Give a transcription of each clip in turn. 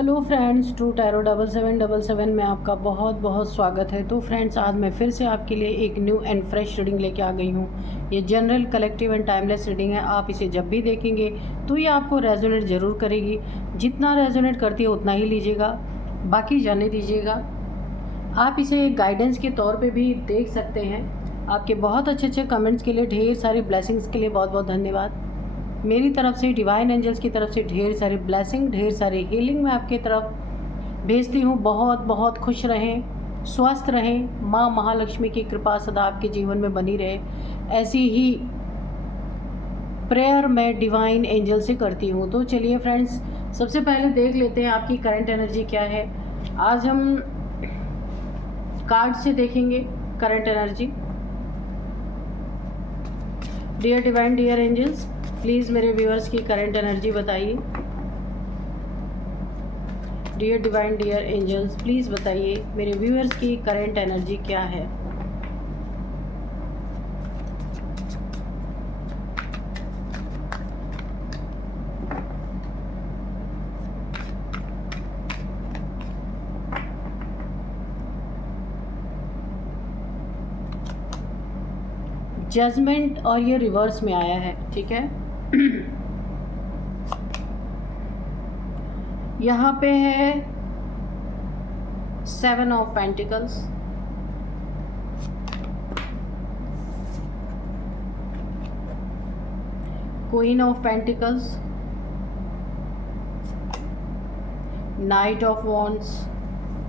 Hello friends, true tarot 7777 में आपका बहुत बहुत स्वागत है। तो फ्रेंड्स, आज मैं फिर से आपके लिए एक न्यू एंड फ्रेश रीडिंग लेके आ गई हूँ। ये general, collective and timeless reading है। आप इसे जब भी देखेंगे तो ये आपको रेजोनेट ज़रूर करेगी। जितना रेजोनेट करती है उतना ही लीजिएगा, बाकी जाने दीजिएगा। आप इसे एक गाइडेंस के तौर पर भी देख सकते हैं। आपके बहुत अच्छे अच्छे कमेंट्स के लिए, ढेर सारी ब्लेसिंग्स के लिए बहुत बहुत धन्यवाद। मेरी तरफ से, डिवाइन एंजल्स की तरफ से ढेर सारी ब्लेसिंग, ढेर सारी हीलिंग मैं आपके तरफ भेजती हूँ। बहुत बहुत खुश रहें, स्वस्थ रहें। माँ महालक्ष्मी की कृपा सदा आपके जीवन में बनी रहे, ऐसी ही प्रेयर मैं डिवाइन एंजल से करती हूँ। तो चलिए फ्रेंड्स, सबसे पहले देख लेते हैं आपकी करंट एनर्जी क्या है। आज हम कार्ड से देखेंगे current energy. Dear divine, dear angels, please मेरे व्यूअर्स की करंट एनर्जी बताइए। Dear divine, dear angels, please बताइए मेरे व्यूअर्स की करंट एनर्जी क्या है। जजमेंट, और ये रिवर्स में आया है, ठीक है। यहाँ पे है 7 of pentacles, queen of pentacles, night of wands,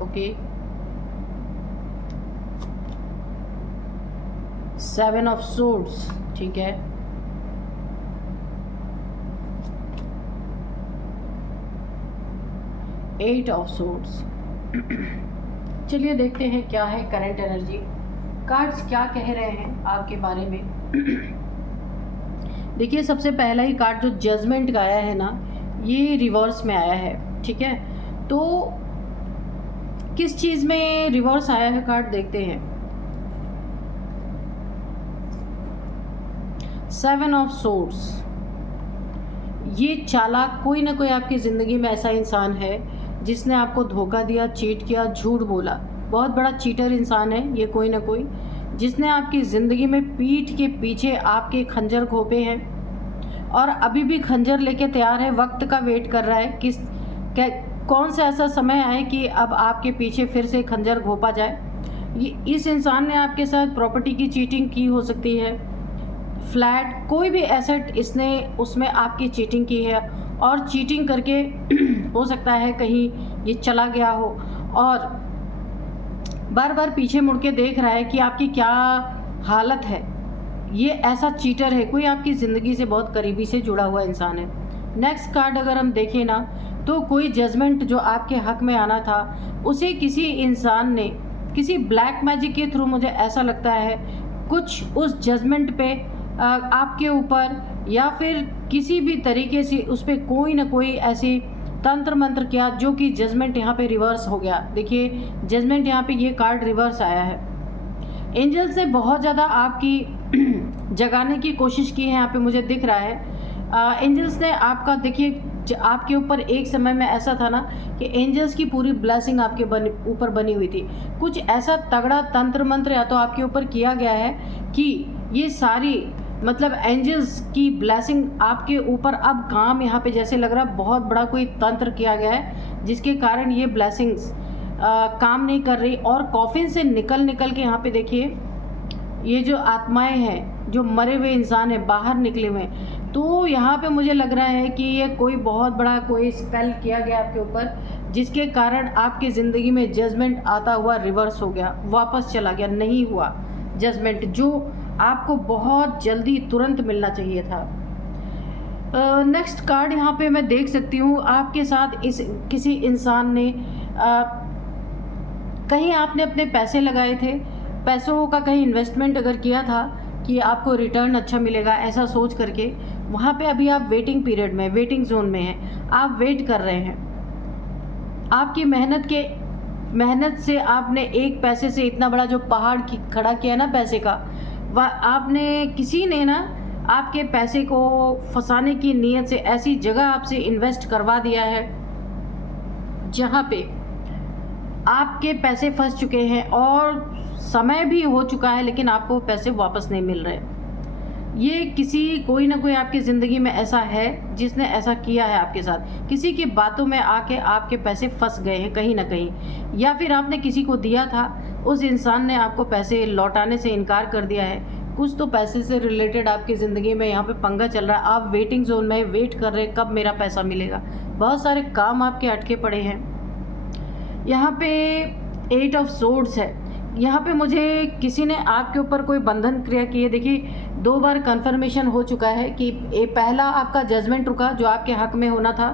okay, 7 of swords, ठीक है, एट ऑफ सोर्ड्स। चलिए देखते हैं क्या है करंट एनर्जी, कार्ड्स क्या कह रहे हैं आपके बारे में। देखिए, सबसे पहला ही कार्ड जो जजमेंट का आया है ना, ये रिवर्स में आया है, ठीक है। तो किस चीज़ में रिवर्स आया है कार्ड, देखते हैं। 7 ऑफ सोर्ड्स, ये चालाक कोई ना कोई आपकी ज़िंदगी में ऐसा इंसान है जिसने आपको धोखा दिया, चीट किया, झूठ बोला। बहुत बड़ा चीटर इंसान है ये कोई ना कोई, जिसने आपकी ज़िंदगी में पीठ के पीछे आपके खंजर घोंपे हैं और अभी भी खंजर लेके तैयार है, वक्त का वेट कर रहा है कौन सा ऐसा समय आए कि अब आपके पीछे फिर से खंजर घोंपा जाए। ये इस इंसान ने आपके साथ प्रॉपर्टी की चीटिंग की हो सकती है, फ्लैट, कोई भी एसेट इसने उसमें आपकी चीटिंग की है, और चीटिंग करके हो सकता है कहीं ये चला गया हो और बार बार पीछे मुड़ के देख रहा है कि आपकी क्या हालत है। ये ऐसा चीटर है, कोई आपकी ज़िंदगी से बहुत करीबी से जुड़ा हुआ इंसान है। नेक्स्ट कार्ड अगर हम देखें ना, तो कोई जजमेंट जो आपके हक में आना था, उसे किसी इंसान ने किसी ब्लैक मैजिक के थ्रू, मुझे ऐसा लगता है, कुछ उस जजमेंट पे आपके ऊपर या फिर किसी भी तरीके से उस पर कोई ना कोई ऐसी तंत्र मंत्र किया, जो कि जजमेंट यहाँ पे रिवर्स हो गया। देखिए, जजमेंट यहाँ पे ये कार्ड रिवर्स आया है। एंजल्स ने बहुत ज़्यादा आपकी जगाने की कोशिश की है, यहाँ पे मुझे दिख रहा है। एंजल्स ने आपका, देखिए, आपके ऊपर एक समय में ऐसा था ना कि एंजल्स की पूरी ब्लेसिंग आपके ऊपर बनी हुई थी। कुछ ऐसा तगड़ा तंत्र मंत्र या तो आपके ऊपर किया गया है कि ये सारी, मतलब एंजल्स की ब्लेसिंग आपके ऊपर अब काम, यहाँ पे जैसे लग रहा है बहुत बड़ा कोई तंत्र किया गया है, जिसके कारण ये ब्लेसिंग्स काम नहीं कर रही। और कॉफिन से निकल के यहाँ पे देखिए, ये जो आत्माएं हैं, जो मरे हुए इंसान है, बाहर निकले हुए हैं। तो यहाँ पे मुझे लग रहा है कि ये कोई बहुत बड़ा कोई स्पेल किया गया आपके ऊपर, जिसके कारण आपकी ज़िंदगी में जजमेंट आता हुआ रिवर्स हो गया, वापस चला गया, नहीं हुआ जजमेंट जो आपको बहुत जल्दी तुरंत मिलना चाहिए था। नेक्स्ट कार्ड यहाँ पे मैं देख सकती हूँ, आपके साथ इस किसी इंसान ने कहीं आपने अपने पैसे लगाए थे, पैसों का कहीं इन्वेस्टमेंट अगर किया था कि आपको रिटर्न अच्छा मिलेगा, ऐसा सोच करके वहाँ पे अभी आप वेटिंग पीरियड में, वेटिंग जोन में हैं, आप वेट कर रहे हैं। आपकी मेहनत से आपने एक पैसे से इतना बड़ा जो पहाड़ खड़ा किया ना पैसे का, वह आपने, किसी ने ना आपके पैसे को फंसाने की नीयत से ऐसी जगह आपसे इन्वेस्ट करवा दिया है जहाँ पे आपके पैसे फंस चुके हैं और समय भी हो चुका है, लेकिन आपको पैसे वापस नहीं मिल रहे। ये कोई ना कोई आपकी ज़िंदगी में ऐसा है जिसने ऐसा किया है आपके साथ। किसी की बातों में आके आपके पैसे फंस गए हैं कहीं ना कहीं, या फिर आपने किसी को दिया था, उस इंसान ने आपको पैसे लौटाने से इनकार कर दिया है। कुछ तो पैसे से रिलेटेड आपकी ज़िंदगी में यहाँ पे पंगा चल रहा है। आप वेटिंग जोन में वेट कर रहे हैं कब मेरा पैसा मिलेगा। बहुत सारे काम आपके अटके पड़े हैं। यहाँ पे 8 ऑफ सोर्ड्स है। यहाँ पे मुझे किसी ने आपके ऊपर कोई बंधन क्रिया की है। देखिए 2 बार कन्फर्मेशन हो चुका है कि पहला आपका जजमेंट रुका, जो आपके हक में होना था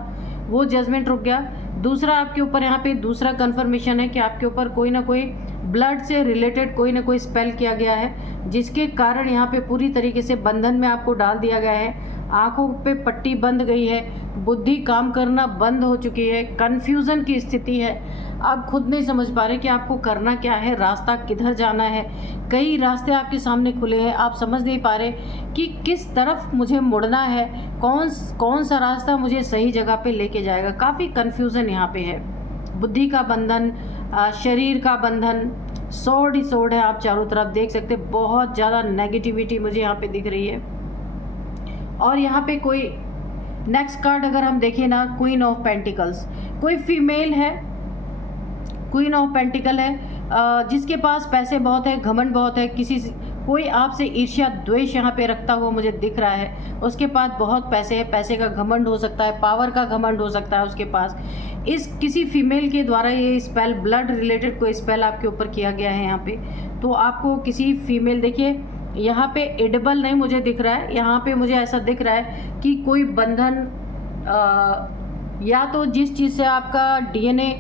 वो जजमेंट रुक गया। दूसरा आपके ऊपर यहाँ पे दूसरा कन्फर्मेशन है कि आपके ऊपर कोई ना कोई ब्लड से रिलेटेड कोई ना कोई स्पेल किया गया है, जिसके कारण यहाँ पे पूरी तरीके से बंधन में आपको डाल दिया गया है। आंखों पे पट्टी बंध गई है, बुद्धि काम करना बंद हो चुकी है, कन्फ्यूज़न की स्थिति है। आप खुद नहीं समझ पा रहे कि आपको करना क्या है, रास्ता किधर जाना है। कई रास्ते आपके सामने खुले हैं, आप समझ नहीं पा रहे कि किस तरफ मुझे मुड़ना है, कौन सा रास्ता मुझे सही जगह पे लेके जाएगा। काफ़ी कन्फ्यूज़न यहाँ पे है। बुद्धि का बंधन, शरीर का बंधन, सोर्ड ही सोर्ड है। आप चारों तरफ देख सकते हैं, बहुत ज़्यादा नेगेटिविटी मुझे यहाँ पे दिख रही है। और यहाँ पे कोई नेक्स्ट कार्ड अगर हम देखें ना, क्वीन ऑफ पेंटिकल्स, कोई फीमेल है, क्वीन ऑफ पेंटिकल है, जिसके पास पैसे बहुत है, घमंड बहुत है, कोई आपसे ईर्ष्या द्वेष यहाँ पे रखता हुआ मुझे दिख रहा है। उसके पास बहुत पैसे है, पैसे का घमंड हो सकता है, पावर का घमंड हो सकता है उसके पास। किसी फीमेल के द्वारा ये स्पेल, ब्लड रिलेटेड कोई स्पेल आपके ऊपर किया गया है यहाँ पे। तो आपको किसी फीमेल, देखिए यहाँ पे एडिबल नहीं मुझे दिख रहा है, यहाँ पे मुझे ऐसा दिख रहा है कि कोई बंधन, या तो जिस चीज़ से आपका डीएनए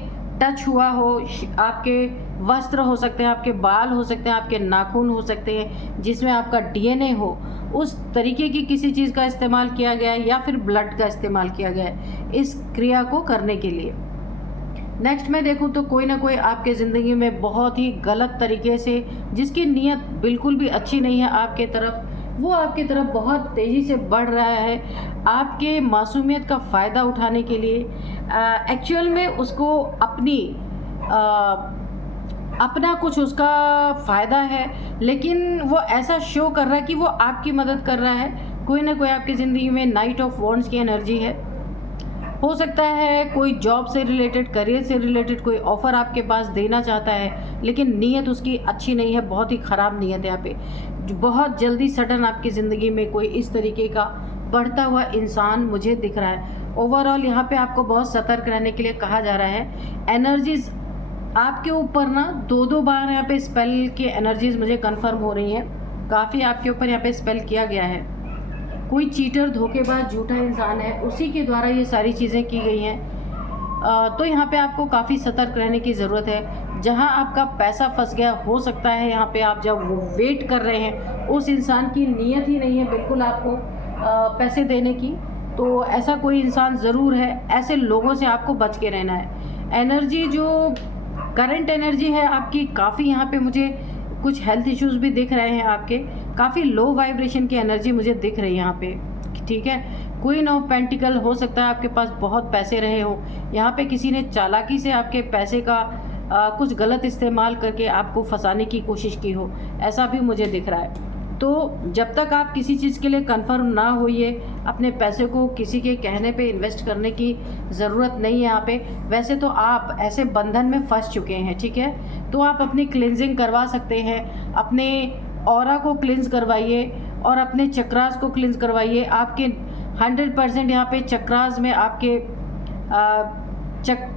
टच हुआ हो, आपके वस्त्र हो सकते हैं, आपके बाल हो सकते हैं, आपके नाखून हो सकते हैं, जिसमें आपका डीएनए हो, उस तरीके की किसी चीज़ का इस्तेमाल किया गया है, या फिर ब्लड का इस्तेमाल किया गया है इस क्रिया को करने के लिए। नेक्स्ट मैं देखूँ तो कोई ना कोई आपके ज़िंदगी में बहुत ही गलत तरीके से, जिसकी नीयत बिल्कुल भी अच्छी नहीं है आपके तरफ, वो आपकी तरफ बहुत तेज़ी से बढ़ रहा है आपके मासूमियत का फ़ायदा उठाने के लिए। एक्चुअल में उसको अपना कुछ उसका फ़ायदा है, लेकिन वो ऐसा शो कर रहा है कि वो आपकी मदद कर रहा है। कोई ना कोई आपकी ज़िंदगी में नाइट ऑफ वॉन्ड्स की एनर्जी है। हो सकता है कोई जॉब से रिलेटेड, करियर से रिलेटेड कोई ऑफ़र आपके पास देना चाहता है, लेकिन नीयत उसकी अच्छी नहीं है, बहुत ही ख़राब नीयत है यहाँ पे। बहुत जल्दी सडन आपकी ज़िंदगी में कोई इस तरीके का बढ़ता हुआ इंसान मुझे दिख रहा है। ओवरऑल यहाँ पे आपको बहुत सतर्क रहने के लिए कहा जा रहा है। एनर्जीज़ आपके ऊपर ना 2-2 बार यहाँ पे स्पेल की एनर्जीज़ मुझे कंफर्म हो रही हैं। काफ़ी आपके ऊपर यहाँ पे स्पेल किया गया है। कोई चीटर, धोखेबाज, झूठा इंसान है, उसी के द्वारा ये सारी चीज़ें की गई हैं। तो यहाँ पे आपको काफ़ी सतर्क रहने की ज़रूरत है। जहाँ आपका पैसा फंस गया, हो सकता है यहाँ पे आप जब वेट कर रहे हैं, उस इंसान की नीयत ही नहीं है बिल्कुल आपको पैसे देने की, तो ऐसा कोई इंसान ज़रूर है। ऐसे लोगों से आपको बच के रहना है। एनर्जी जो करंट एनर्जी है आपकी, काफ़ी यहाँ पे मुझे कुछ हेल्थ इश्यूज भी दिख रहे हैं आपके, काफ़ी लो वाइब्रेशन की एनर्जी मुझे दिख रही है यहाँ पे, ठीक है। क्वीन ऑफ पेंटिकल, हो सकता है आपके पास बहुत पैसे रहे हो, यहाँ पे किसी ने चालाकी से आपके पैसे का कुछ गलत इस्तेमाल करके आपको फंसाने की कोशिश की हो, ऐसा भी मुझे दिख रहा है। तो जब तक आप किसी चीज़ के लिए कंफर्म ना होइए, अपने पैसे को किसी के कहने पे इन्वेस्ट करने की ज़रूरत नहीं है यहाँ पे। वैसे तो आप ऐसे बंधन में फंस चुके हैं, ठीक है, तो आप अपनी क्लिनजिंग करवा सकते हैं। अपने ऑरा को क्लिनज करवाइए और अपने चक्रास को क्लिनज करवाइए। आपके 100% यहाँ पे चक्रास में आपके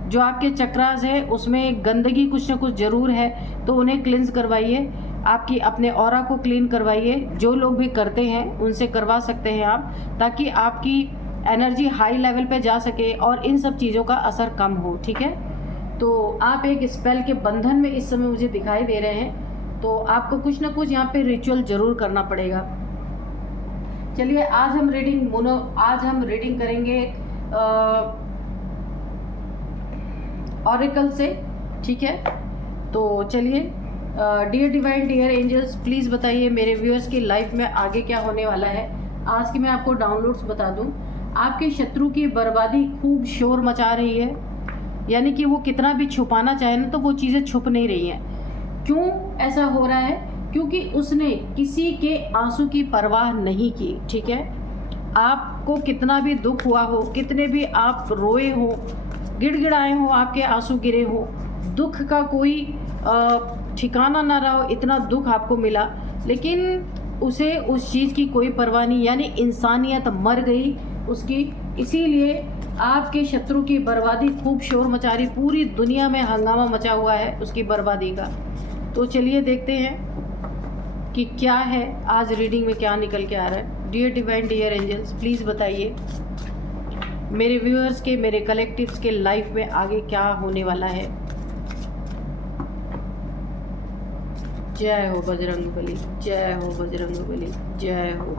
जो आपके चक्रास है उसमें गंदगी कुछ ना कुछ ज़रूर है, तो उन्हें क्लिनज करवाइए। आपकी अपने ऑरा को क्लीन करवाइए। जो लोग भी करते हैं उनसे करवा सकते हैं आप, ताकि आपकी एनर्जी हाई लेवल पे जा सके और इन सब चीज़ों का असर कम हो, ठीक है। तो आप एक स्पेल के बंधन में इस समय मुझे दिखाई दे रहे हैं, तो आपको कुछ ना कुछ यहाँ पे रिचुअल ज़रूर करना पड़ेगा। चलिए आज हम रीडिंग करेंगे ऑरेकल से, ठीक है। तो चलिए, dear divine, dear angels, please बताइए मेरे व्यूअर्स की लाइफ में आगे क्या होने वाला है। आज की मैं आपको डाउनलोड्स बता दूं। आपके शत्रु की बर्बादी खूब शोर मचा रही है। यानी कि वो कितना भी छुपाना चाहे ना तो वो चीज़ें छुप नहीं रही हैं। क्यों ऐसा हो रहा है? क्योंकि उसने किसी के आंसू की परवाह नहीं की। ठीक है, आपको कितना भी दुख हुआ हो, कितने भी आप रोए हो, गिड़गिड़ाए हो, आपके आंसू गिरे हो, दुख का कोई ठिकाना ना रहा हो, इतना दुख आपको मिला, लेकिन उसे उस चीज़ की कोई परवाह नहीं, यानी इंसानियत मर गई उसकी। इसीलिए आपके शत्रु की बर्बादी खूब शोर मचा रही, पूरी दुनिया में हंगामा मचा हुआ है उसकी बर्बादी का। तो चलिए देखते हैं कि क्या है आज रीडिंग में, क्या निकल के आ रहा है। Dear divine, dear angels, please बताइए मेरे व्यूअर्स के, मेरे कलेक्टिव्स के लाइफ में आगे क्या होने वाला है। जय हो बजरंगबली, जय हो बजरंगबली, जय हो।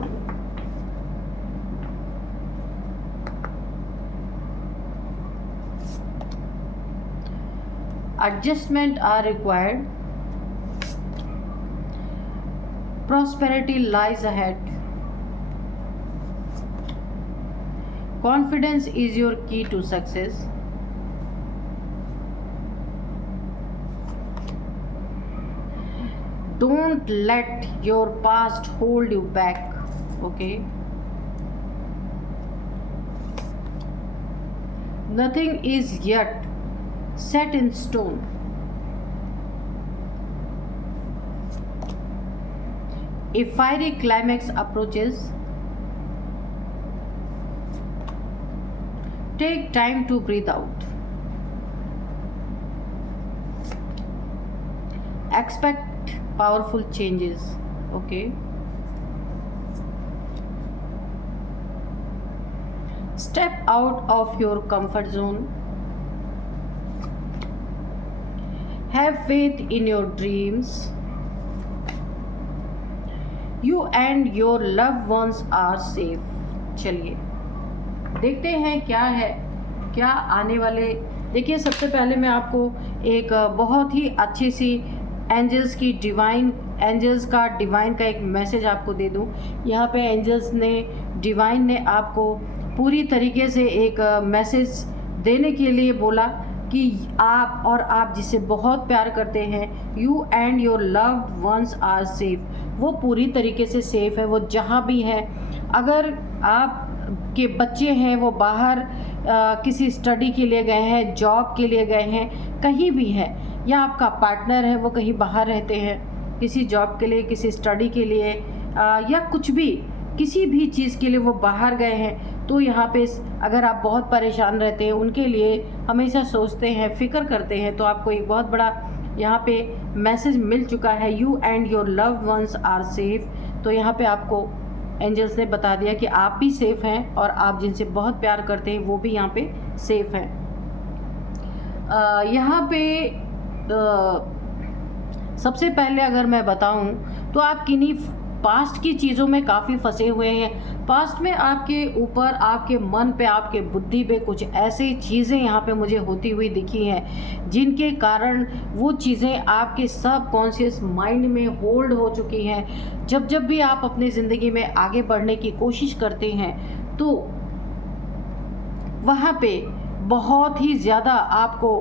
Adjustment are required, prosperity lies ahead, confidence is your key to success, don't let your past hold you back. Okay, nothing is yet set in stone. A fiery climax approaches. Take time to breathe out. Expect powerful changes. Okay. Step out of your comfort zone. Have faith in your dreams. You and your loved ones are safe. चलिए देखते हैं क्या है, क्या आने वाले। देखिए, सबसे पहले मैं आपको एक बहुत ही अच्छी सी एंजल्स का एक मैसेज आपको दे दूं। यहाँ पे एंजल्स ने, डिवाइन ने आपको पूरी तरीके से एक मैसेज देने के लिए बोला कि आप और आप जिसे बहुत प्यार करते हैं, you and your loved ones are safe. वो पूरी तरीके से सेफ़ है, वो जहाँ भी है। अगर आप के बच्चे हैं वो बाहर किसी स्टडी के लिए गए हैं, जॉब के लिए गए हैं, कहीं भी है, या आपका पार्टनर है वो कहीं बाहर रहते हैं किसी जॉब के लिए, किसी स्टडी के लिए, या कुछ भी, किसी भी चीज़ के लिए वो बाहर गए हैं, तो यहाँ पे अगर आप बहुत परेशान रहते हैं, उनके लिए हमेशा सोचते हैं, फ़िक्र करते हैं, तो आपको एक बहुत बड़ा यहाँ पे मैसेज मिल चुका है। You and your loved ones are safe. तो यहाँ पे आपको एंजल्स ने बता दिया कि आप भी सेफ़ हैं और आप जिनसे बहुत प्यार करते हैं वो भी यहाँ पे सेफ़ हैं। यहाँ पे सबसे पहले अगर मैं बताऊँ तो आप किन्हीं पास्ट की चीज़ों में काफ़ी फंसे हुए हैं। पास्ट में आपके ऊपर, आपके मन पे, आपके बुद्धि पे कुछ ऐसी चीज़ें यहाँ पे मुझे होती हुई दिखी हैं जिनके कारण वो चीज़ें आपके सबकॉन्शियस माइंड में होल्ड हो चुकी हैं। जब जब भी आप अपनी ज़िंदगी में आगे बढ़ने की कोशिश करते हैं तो वहाँ पे बहुत ही ज़्यादा आपको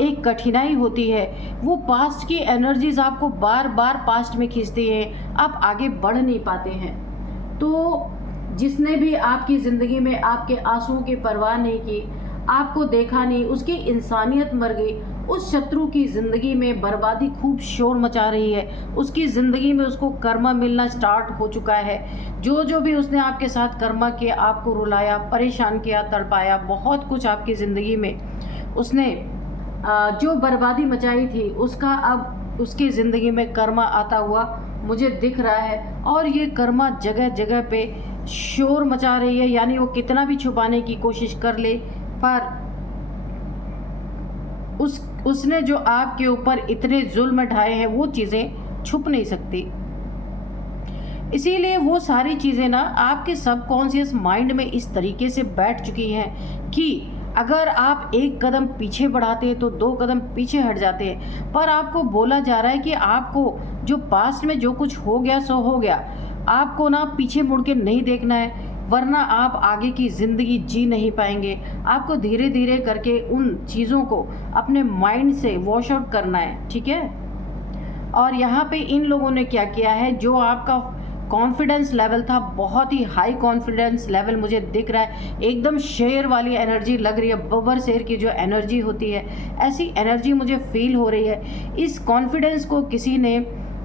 एक कठिनाई होती है। वो पास्ट की एनर्जीज़ आपको बार बार पास्ट में खींचती हैं, आप आगे बढ़ नहीं पाते हैं। तो जिसने भी आपकी ज़िंदगी में आपके आंसुओं की परवाह नहीं की, आपको देखा नहीं, उसकी इंसानियत मर गई। उस शत्रु की ज़िंदगी में बर्बादी खूब शोर मचा रही है। उसकी ज़िंदगी में उसको कर्मा मिलना स्टार्ट हो चुका है। जो भी उसने आपके साथ कर्मा किया, आपको रुलाया, परेशान किया, तड़पाया, बहुत कुछ आपकी ज़िंदगी में उसने जो बर्बादी मचाई थी, उसका अब उसकी ज़िंदगी में कर्मा आता हुआ मुझे दिख रहा है। और ये कर्मा जगह जगह पे शोर मचा रही है, यानी वो कितना भी छुपाने की कोशिश कर ले, पर उसने जो आपके ऊपर इतने जुल्म ढाए हैं वो चीज़ें छुप नहीं सकती। इसीलिए वो सारी चीज़ें ना आपके सबकॉन्शियस माइंड में इस तरीके से बैठ चुकी हैं कि अगर आप एक कदम पीछे बढ़ाते हैं तो 2 कदम पीछे हट जाते हैं। पर आपको बोला जा रहा है कि आपको जो पास्ट में जो कुछ हो गया सो हो गया, आपको ना पीछे मुड़ के नहीं देखना है। वरना आप आगे की ज़िंदगी जी नहीं पाएंगे। आपको धीरे धीरे करके उन चीज़ों को अपने माइंड से वॉश आउट करना है, ठीक है। और यहाँ पे इन लोगों ने क्या किया है, जो आपका कॉन्फिडेंस लेवल था, बहुत ही हाई कॉन्फिडेंस लेवल मुझे दिख रहा है, एकदम शेर वाली एनर्जी लग रही है, बब्बर शेर की जो एनर्जी होती है ऐसी एनर्जी मुझे फील हो रही है। इस कॉन्फिडेंस को किसी ने,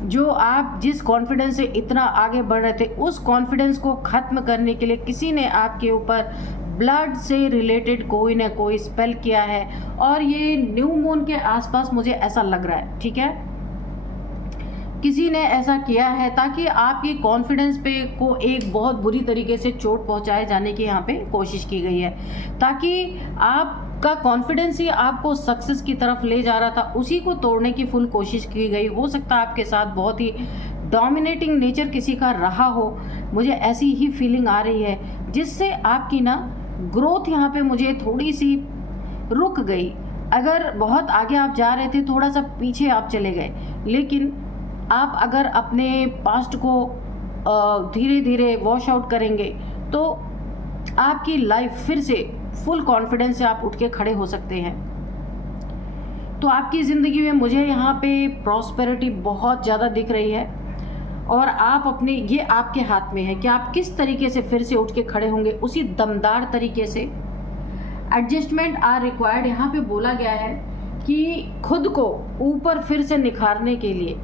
जो आप जिस कॉन्फिडेंस से इतना आगे बढ़ रहे थे, उस कॉन्फिडेंस को ख़त्म करने के लिए किसी ने आपके ऊपर ब्लड से रिलेटेड कोई ना कोई स्पेल किया है। और ये न्यू मून के आसपास मुझे ऐसा लग रहा है, ठीक है, किसी ने ऐसा किया है ताकि आपकी कॉन्फिडेंस पे को एक बहुत बुरी तरीके से चोट पहुंचाए जाने की यहाँ पे कोशिश की गई है, ताकि आपका कॉन्फिडेंस ही आपको सक्सेस की तरफ ले जा रहा था, उसी को तोड़ने की फुल कोशिश की गई। हो सकता है आपके साथ बहुत ही डोमिनेटिंग नेचर किसी का रहा हो, मुझे ऐसी ही फीलिंग आ रही है, जिससे आपकी ना ग्रोथ यहाँ पे मुझे थोड़ी सी रुक गई। अगर बहुत आगे आप जा रहे थे, थोड़ा सा पीछे आप चले गए, लेकिन आप अगर अपने पास्ट को धीरे धीरे वॉश आउट करेंगे तो आपकी लाइफ फिर से फुल कॉन्फिडेंस से आप उठ के खड़े हो सकते हैं। तो आपकी ज़िंदगी में मुझे यहाँ पे प्रॉस्पेरिटी बहुत ज़्यादा दिख रही है, और आप अपने, ये आपके हाथ में है कि आप किस तरीके से फिर से उठ के खड़े होंगे, उसी दमदार तरीके से। एडजस्टमेंट आर रिक्वायर्ड यहाँ पे बोला गया है कि खुद को ऊपर फिर से निखारने के लिए,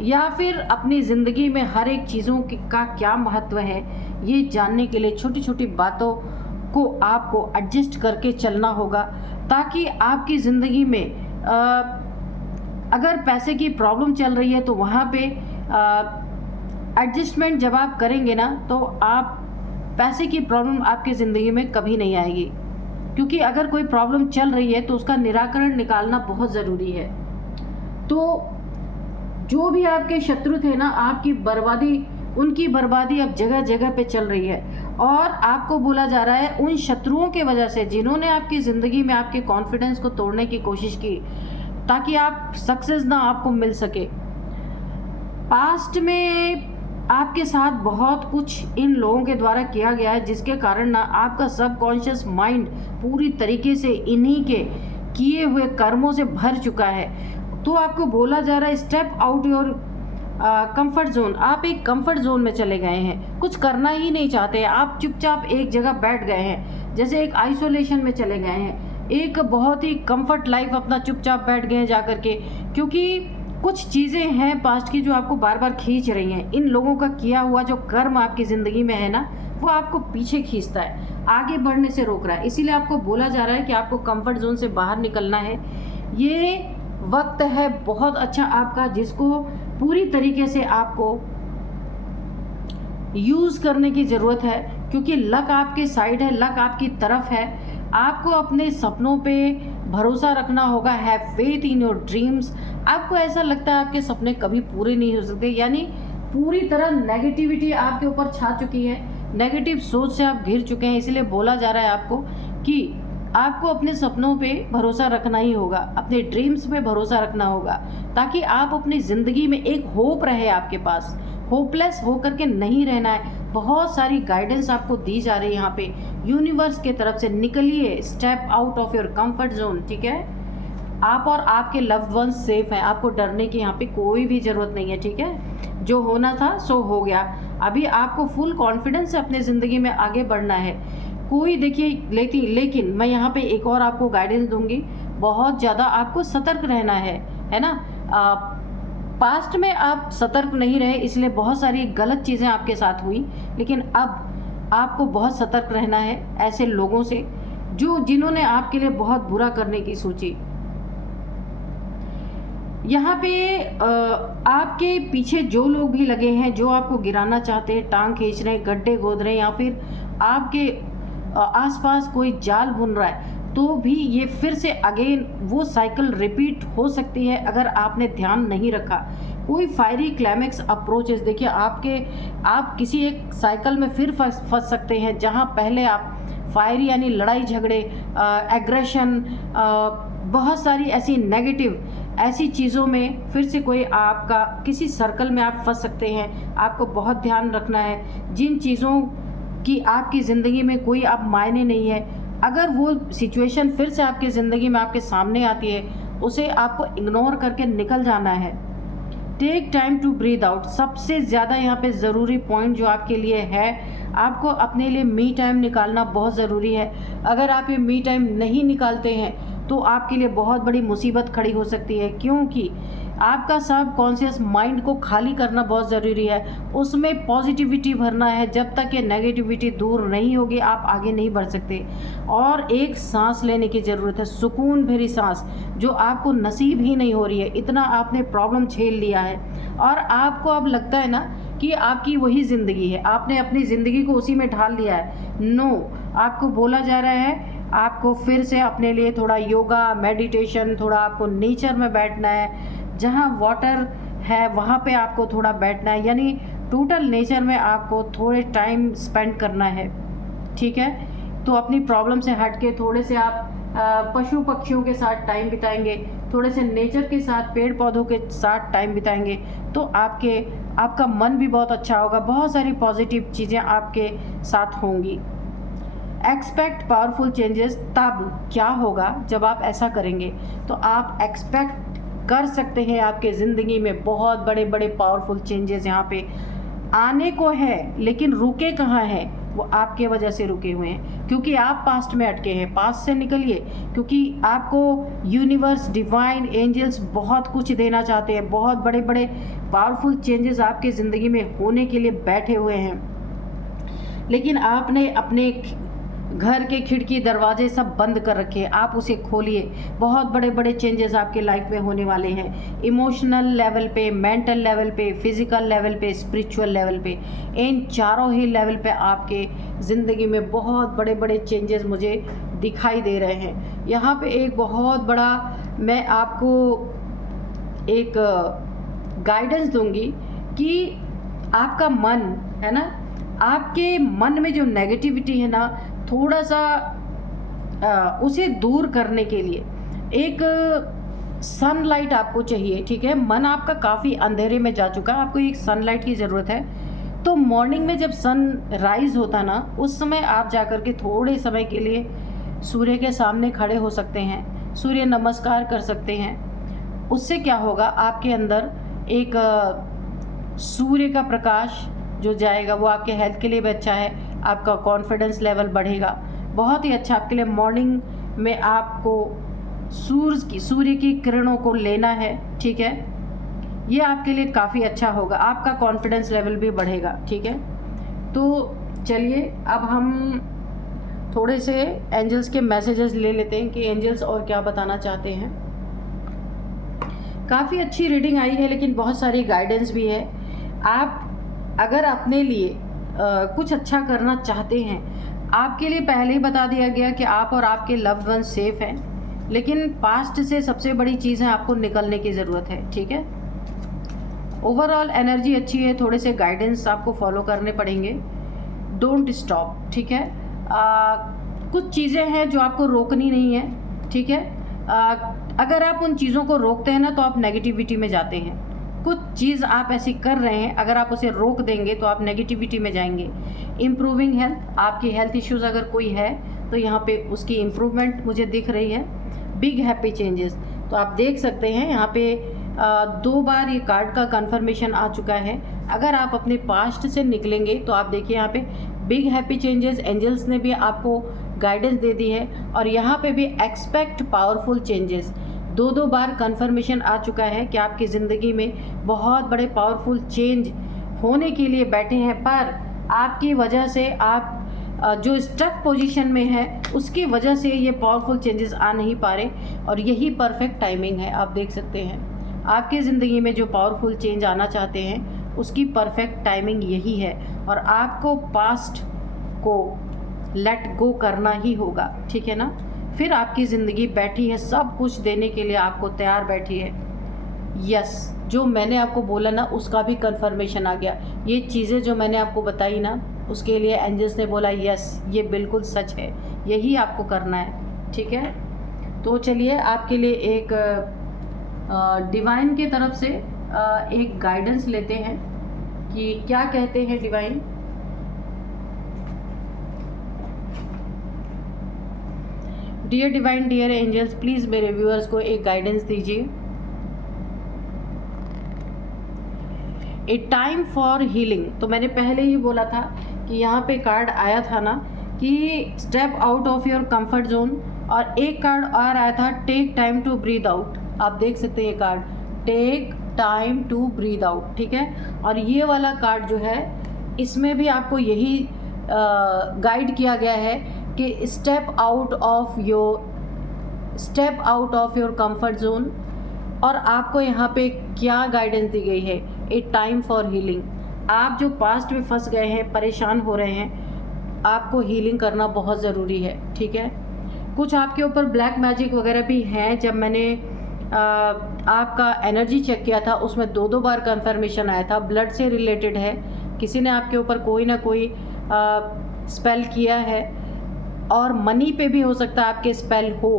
या फिर अपनी ज़िंदगी में हर एक चीज़ों का क्या महत्व है ये जानने के लिए छोटी छोटी बातों को आपको एडजस्ट करके चलना होगा, ताकि आपकी ज़िंदगी में अगर पैसे की प्रॉब्लम चल रही है तो वहाँ पे एडजस्टमेंट जब आप करेंगे ना, तो आप पैसे की प्रॉब्लम आपकी ज़िंदगी में कभी नहीं आएगी, क्योंकि अगर कोई प्रॉब्लम चल रही है तो उसका निराकरण निकालना बहुत ज़रूरी है। तो जो भी आपके शत्रु थे ना, आपकी बर्बादी, उनकी बर्बादी अब जगह जगह पे चल रही है, और आपको बोला जा रहा है उन शत्रुओं के वजह से जिन्होंने आपकी ज़िंदगी में आपके कॉन्फिडेंस को तोड़ने की कोशिश की, ताकि आप सक्सेस ना आपको मिल सके। पास्ट में आपके साथ बहुत कुछ इन लोगों के द्वारा किया गया है, जिसके कारण ना आपका सबकॉन्शियस माइंड पूरी तरीके से इन्हीं के किए हुए कर्मों से भर चुका है। तो आपको बोला जा रहा है step out your comfort zone. आप एक कंफर्ट जोन में चले गए हैं, कुछ करना ही नहीं चाहते, आप चुपचाप एक जगह बैठ गए हैं, जैसे एक आइसोलेशन में चले गए हैं, एक बहुत ही कंफर्ट लाइफ अपना चुपचाप बैठ गए हैं जा करके, क्योंकि कुछ चीज़ें हैं पास्ट की जो आपको बार बार खींच रही हैं। इन लोगों का किया हुआ जो कर्म आपकी ज़िंदगी में है ना, वो आपको पीछे खींचता है, आगे बढ़ने से रोक रहा है। इसीलिए आपको बोला जा रहा है कि आपको कंफर्ट जोन से बाहर निकलना है। ये वक्त है बहुत अच्छा आपका, जिसको पूरी तरीके से आपको यूज़ करने की ज़रूरत है, क्योंकि लक आपके साइड है, लक आपकी तरफ है। आपको अपने सपनों पे भरोसा रखना होगा, have faith in your dreams. आपको ऐसा लगता है आपके सपने कभी पूरे नहीं हो सकते, यानी पूरी तरह नेगेटिविटी आपके ऊपर छा चुकी है, नेगेटिव सोच से आप घिर चुके हैं। इसलिए बोला जा रहा है आपको कि आपको अपने सपनों पे भरोसा रखना ही होगा, अपने ड्रीम्स पे भरोसा रखना होगा, ताकि आप अपनी ज़िंदगी में एक होप रहे आपके पास, होपलेस होकर के नहीं रहना है। बहुत सारी गाइडेंस आपको दी जा रही है यहाँ पे यूनिवर्स के तरफ से। निकलिए, step out of your comfort zone, ठीक है। आप और आपके लव्ड वंस सेफ हैं, आपको डरने की यहाँ पे कोई भी ज़रूरत नहीं है, ठीक है। जो होना था सो हो गया। अभी आपको फुल कॉन्फिडेंस से अपने ज़िंदगी में आगे बढ़ना है। कोई देखिए, लेकिन मैं यहाँ पे एक और आपको गाइडेंस दूंगी, बहुत ज़्यादा आपको सतर्क रहना है ना। पास्ट में आप सतर्क नहीं रहे, इसलिए बहुत सारी गलत चीज़ें आपके साथ हुई, लेकिन अब आपको बहुत सतर्क रहना है ऐसे लोगों से जिन्होंने आपके लिए बहुत बुरा करने की सोची। यहाँ पे आपके पीछे जो लोग भी लगे हैं, जो आपको गिराना चाहते हैं, टांग खींच रहे हैं, गड्ढे खोद रहे हैं, या फिर आपके आसपास कोई जाल बुन रहा है, तो भी ये फिर से अगेन वो साइकिल रिपीट हो सकती है अगर आपने ध्यान नहीं रखा। कोई फायरी क्लाइमेक्स अप्रोचेस, देखिए आप किसी एक साइकिल में फिर फंस सकते हैं, जहां पहले आप फायरी यानी लड़ाई झगड़े, एग्रेशन, बहुत सारी ऐसी नेगेटिव ऐसी चीज़ों में फिर से कोई आपका किसी सर्कल में आप फंस सकते हैं। आपको बहुत ध्यान रखना है, जिन चीज़ों कि आपकी ज़िंदगी में कोई अब मायने नहीं है। अगर वो सिचुएशन फिर से आपकी ज़िंदगी में आपके सामने आती है, उसे आपको इग्नोर करके निकल जाना है। Take time to breathe out. सबसे ज़्यादा यहाँ पे ज़रूरी पॉइंट जो आपके लिए है, आपको अपने लिए मी टाइम निकालना बहुत ज़रूरी है। अगर आप ये मी टाइम नहीं निकालते हैं तो आपके लिए बहुत बड़ी मुसीबत खड़ी हो सकती है, क्योंकि आपका सब कॉन्शियस माइंड को खाली करना बहुत ज़रूरी है, उसमें पॉजिटिविटी भरना है। जब तक ये नेगेटिविटी दूर नहीं होगी आप आगे नहीं बढ़ सकते। और एक सांस लेने की ज़रूरत है, सुकून भरी सांस, जो आपको नसीब ही नहीं हो रही है। इतना आपने प्रॉब्लम झेल लिया है और आपको अब लगता है ना कि आपकी वही ज़िंदगी है, आपने अपनी ज़िंदगी को उसी में ढाल लिया है। नो, आपको बोला जा रहा है आपको फिर से अपने लिए थोड़ा योगा, मेडिटेशन, थोड़ा आपको नेचर में बैठना है, जहाँ वाटर है वहाँ पे आपको थोड़ा बैठना है, यानी टोटल नेचर में आपको थोड़े टाइम स्पेंड करना है। ठीक है, तो अपनी प्रॉब्लम से हट के थोड़े से आप पशु पक्षियों के साथ टाइम बिताएंगे, थोड़े से नेचर के साथ, पेड़ पौधों के साथ टाइम बिताएंगे, तो आपका मन भी बहुत अच्छा होगा, बहुत सारी पॉजिटिव चीज़ें आपके साथ होंगी। Expect powerful changes. तब क्या होगा जब आप ऐसा करेंगे, तो आप एक्सपेक्ट कर सकते हैं आपके ज़िंदगी में बहुत बड़े बड़े पावरफुल चेंजेस यहाँ पे आने को है। लेकिन रुके कहाँ हैं, वो आपके वजह से रुके हुए हैं, क्योंकि आप पास्ट में अटके हैं। पास्ट से निकलिए, क्योंकि आपको यूनिवर्स, डिवाइन, एंजल्स बहुत कुछ देना चाहते हैं। बहुत बड़े बड़े पावरफुल चेंजेस आपके ज़िंदगी में होने के लिए बैठे हुए हैं, लेकिन आपने अपने घर के खिड़की दरवाजे सब बंद कर रखे हैं। आप उसे खोलिए, बहुत बड़े बड़े चेंजेस आपके लाइफ में होने वाले हैं। इमोशनल लेवल पे, मेंटल लेवल पे, फिजिकल लेवल पे, स्पिरिचुअल लेवल पे, इन चारों ही लेवल पे आपके ज़िंदगी में बहुत बड़े बड़े चेंजेस मुझे दिखाई दे रहे हैं। यहाँ पे एक बहुत बड़ा मैं आपको एक गाइडेंस दूंगी कि आपका मन है ना, आपके मन में जो नेगेटिविटी है ना, थोड़ा सा उसे दूर करने के लिए एक सनलाइट आपको चाहिए। ठीक है, मन आपका काफ़ी अंधेरे में जा चुका है, आपको एक सनलाइट की ज़रूरत है। तो मॉर्निंग में जब सन राइज होता ना, उस समय आप जा कर के थोड़े समय के लिए सूर्य के सामने खड़े हो सकते हैं, सूर्य नमस्कार कर सकते हैं। उससे क्या होगा, आपके अंदर एक सूर्य का प्रकाश जो जाएगा वो आपके हेल्थ के लिए भी अच्छा है, आपका कॉन्फिडेंस लेवल बढ़ेगा, बहुत ही अच्छा आपके लिए। मॉर्निंग में आपको सूर्य की किरणों को लेना है। ठीक है, ये आपके लिए काफ़ी अच्छा होगा, आपका कॉन्फिडेंस लेवल भी बढ़ेगा। ठीक है, तो चलिए अब हम थोड़े से एंजल्स के मैसेजेस ले लेते हैं कि एंजल्स और क्या बताना चाहते हैं। काफ़ी अच्छी रीडिंग आई है, लेकिन बहुत सारी गाइडेंस भी है। आप अगर अपने लिए कुछ अच्छा करना चाहते हैं, आपके लिए पहले ही बता दिया गया कि आप और आपके लव्ड वन सेफ हैं, लेकिन पास्ट से सबसे बड़ी चीज़ है आपको निकलने की ज़रूरत है। ठीक है, ओवरऑल एनर्जी अच्छी है, थोड़े से गाइडेंस आपको फॉलो करने पड़ेंगे। Don't stop. ठीक है, कुछ चीज़ें हैं जो आपको रोकनी नहीं है। ठीक है, अगर आप उन चीज़ों को रोकते हैं ना, तो आप नेगेटिविटी में जाते हैं। कुछ चीज़ आप ऐसी कर रहे हैं, अगर आप उसे रोक देंगे तो आप नेगेटिविटी में जाएंगे। इम्प्रूविंग हेल्थ, आपकी हेल्थ इश्यूज़ अगर कोई है तो यहाँ पे उसकी इम्प्रूवमेंट मुझे दिख रही है। बिग हैप्पी चेंजेस, तो आप देख सकते हैं यहाँ पे 2 बार ये कार्ड का कंफर्मेशन आ चुका है। अगर आप अपने पास्ट से निकलेंगे तो आप देखिए यहाँ पे बिग हैप्पी चेंजेस, एंजल्स ने भी आपको गाइडेंस दे दी है। और यहाँ पे भी एक्सपेक्ट पावरफुल चेंजेस, 2 बार कंफर्मेशन आ चुका है कि आपकी ज़िंदगी में बहुत बड़े पावरफुल चेंज होने के लिए बैठे हैं। पर आपकी वजह से, आप जो स्टक पोजीशन में है उसकी वजह से ये पावरफुल चेंजेस आ नहीं पा रहे, और यही परफेक्ट टाइमिंग है। आप देख सकते हैं आपकी ज़िंदगी में जो पावरफुल चेंज आना चाहते हैं उसकी परफेक्ट टाइमिंग यही है, और आपको पास्ट को लेट गो करना ही होगा। ठीक है ना, फिर आपकी ज़िंदगी बैठी है सब कुछ देने के लिए, आपको तैयार बैठी है। यस, जो मैंने आपको बोला ना उसका भी कंफर्मेशन आ गया। ये चीज़ें जो मैंने आपको बताई ना, उसके लिए एंजल्स ने बोला यस, ये बिल्कुल सच है, यही आपको करना है। ठीक है, तो चलिए आपके लिए एक डिवाइन की तरफ से एक गाइडेंस लेते हैं कि क्या कहते हैं divine. Dear divine, dear angels, please मेरे व्यूअर्स को एक गाइडेंस दीजिए। ए टाइम फॉर हीलिंग, तो मैंने पहले ही बोला था कि यहाँ पे कार्ड आया था ना कि step out of your comfort zone, और एक कार्ड और आया था take time to breathe out. आप देख सकते हैं ये card, take time to breathe out, ठीक है। और ये वाला कार्ड जो है इसमें भी आपको यही गाइड किया गया है कि step out of your comfort zone. और आपको यहाँ पे क्या गाइडेंस दी गई है, ए टाइम फॉर हीलिंग। आप जो पास्ट में फंस गए हैं, परेशान हो रहे हैं, आपको हीलिंग करना बहुत ज़रूरी है, ठीक है। कुछ आपके ऊपर ब्लैक मैजिक वगैरह भी हैं। जब मैंने आपका एनर्जी चेक किया था उसमें 2 बार कंफर्मेशन आया था, ब्लड से रिलेटेड है। किसी ने आपके ऊपर कोई ना कोई स्पेल किया है, और मनी पे भी हो सकता है आपके स्पेल हो,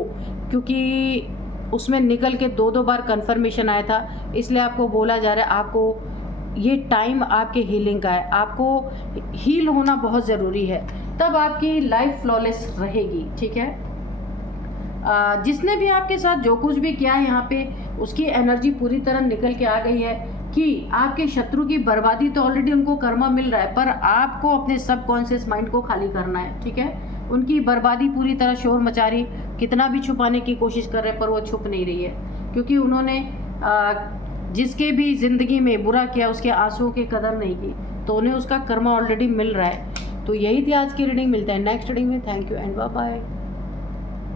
क्योंकि उसमें निकल के 2 बार कंफर्मेशन आया था। इसलिए आपको बोला जा रहा है आपको ये टाइम आपके हीलिंग का है, आपको हील होना बहुत ज़रूरी है, तब आपकी लाइफ फ्लॉलेस रहेगी, ठीक है। जिसने भी आपके साथ जो कुछ भी किया है यहाँ पे, उसकी एनर्जी पूरी तरह निकल के आ गई है कि आपके शत्रु की बर्बादी तो ऑलरेडी उनको कर्मा मिल रहा है, पर आपको अपने सबकॉन्शियस माइंड को खाली करना है, ठीक है। उनकी बर्बादी पूरी तरह शोर मचा रही, कितना भी छुपाने की कोशिश कर रहे हैं पर वो छुप नहीं रही है, क्योंकि उन्होंने जिसके भी ज़िंदगी में बुरा किया उसके आंसुओं की कदर नहीं की, तो उन्हें उसका कर्मा ऑलरेडी मिल रहा है। तो यही थी आज की रीडिंग। मिलते हैं नेक्स्ट रीडिंग में। Thank you and bye bye.